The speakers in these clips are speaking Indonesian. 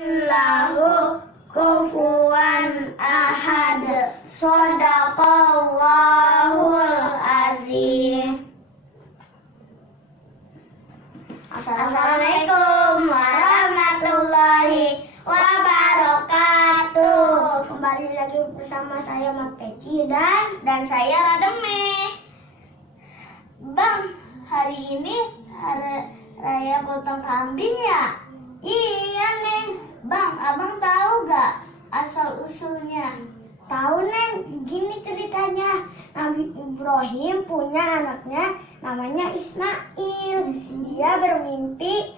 Allahu kufuwan ahad. Shadaqallahul azim. Assalamualaikum warahmatullahi wabarakatuh. Kembali lagi bersama saya Mat Peci dan saya Rademe. Bang, hari ini hari raya potong kambing ya? Iya Neng. Bang, abang tahu gak asal usulnya? Tahu Neng, gini ceritanya. Nabi Ibrahim punya anaknya namanya Ismail. Dia bermimpi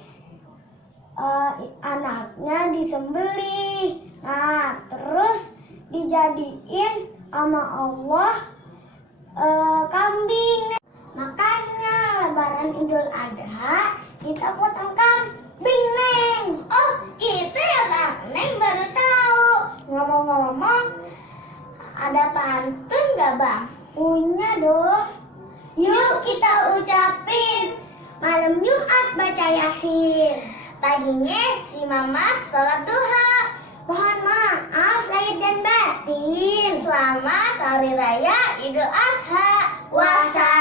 anaknya disembelih. Nah, terus dijadiin sama Allah kambing. Makanya Lebaran Idul Adha kita potong kambing Neng. Oh gitu ya Bang, Neng baru tahu. Ngomong-ngomong, ada pantun gak Bang? Punya dong. Yuk kita ucapin. Malam Jumat baca Yasin, paginya si Mamat sholat duha. Mohon maaf lahir dan batin. Selamat Hari Raya Idul Adha. Wassalamualaikum